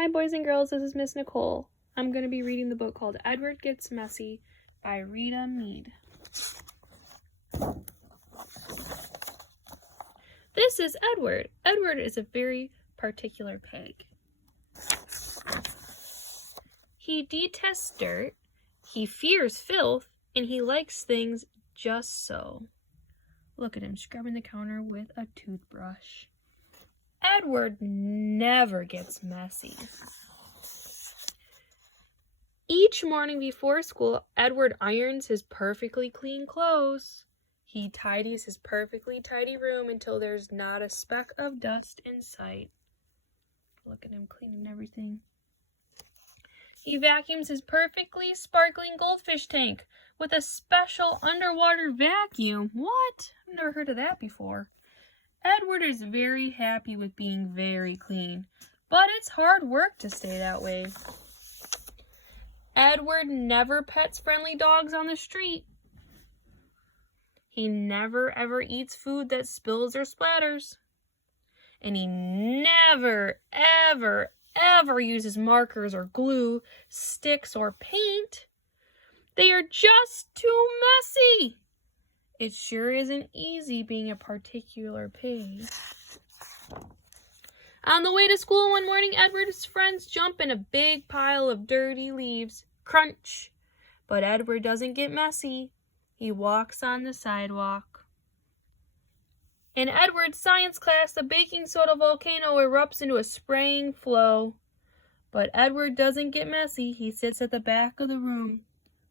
Hi, boys and girls. This is Miss Nicole. I'm going to be reading the book called Edward Gets Messy by Rita Mead. This is Edward. Edward is a very particular pig. He detests dirt, he fears filth, and he likes things just so. Look at him scrubbing the counter with a toothbrush. Edward never gets messy. Each morning before school, Edward irons his perfectly clean clothes. He tidies his perfectly tidy room until there's not a speck of dust in sight. Look at him cleaning everything. He vacuums his perfectly sparkling goldfish tank with a special underwater vacuum. What? I've never heard of that before. Edward is very happy with being very clean, but it's hard work to stay that way. Edward never pets friendly dogs on the street. He never ever eats food that spills or splatters. And he never ever uses markers or glue, sticks or paint. They are just too messy. It sure isn't easy being a particular pig. On the way to school one morning, Edward's friends jump in a big pile of dirty leaves. Crunch! But Edward doesn't get messy. He walks on the sidewalk. In Edward's science class, the baking soda volcano erupts into a spraying flow. But Edward doesn't get messy. He sits at the back of the room.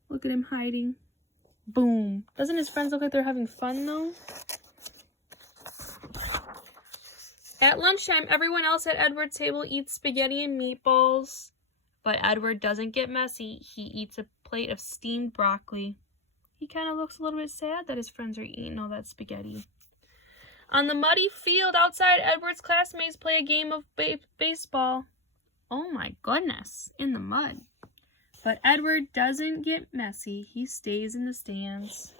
Look at him hiding. Boom. Doesn't his friends look like they're having fun, though? At lunchtime, everyone else at Edward's table eats spaghetti and meatballs. But Edward doesn't get messy. He eats a plate of steamed broccoli. He kind of looks a little bit sad that his friends are eating all that spaghetti. On the muddy field outside, Edward's classmates play a game of baseball. Oh my goodness, in the mud. But Edward doesn't get messy. He stays in the stands.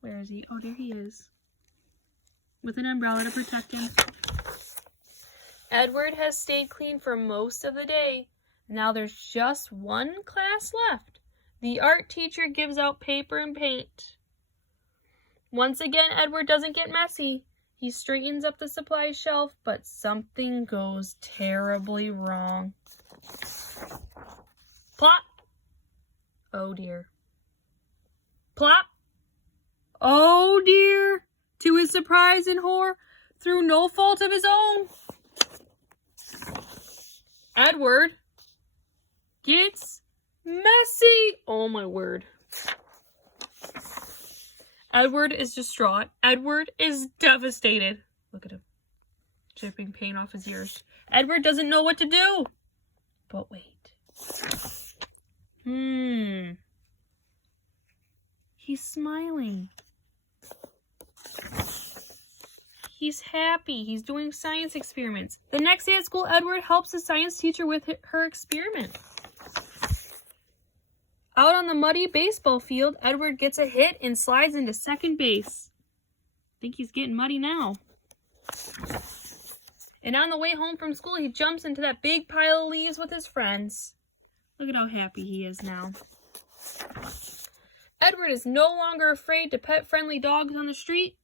Where is he? Oh, there he is. With an umbrella to protect him. Edward has stayed clean for most of the day. Now there's just one class left. The art teacher gives out paper and paint. Once again, Edward doesn't get messy. He straightens up the supply shelf, but something goes terribly wrong. Plop! Oh dear. Plop! Oh dear! To his surprise and horror, through no fault of his own, Edward gets messy! Oh my word. Edward is distraught. Edward is devastated. Look at him. Dripping paint off his ears. Edward doesn't know what to do. But wait. He's smiling. He's happy. He's doing science experiments. The next day at school, Edward helps the science teacher with her experiment. Out on the muddy baseball field, Edward gets a hit and slides into second base. I think he's getting muddy now. And on the way home from school, he jumps into that big pile of leaves with his friends. Look at how happy he is now. Edward is no longer afraid to pet friendly dogs on the street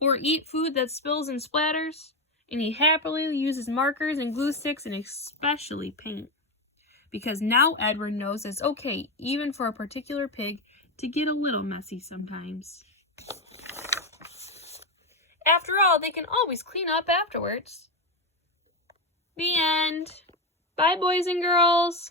or eat food that spills and splatters, and he happily uses markers and glue sticks and especially paint. Because now Edward knows it's okay, even for a particular pig, to get a little messy sometimes. After all, they can always clean up afterwards. The end. Bye, boys and girls.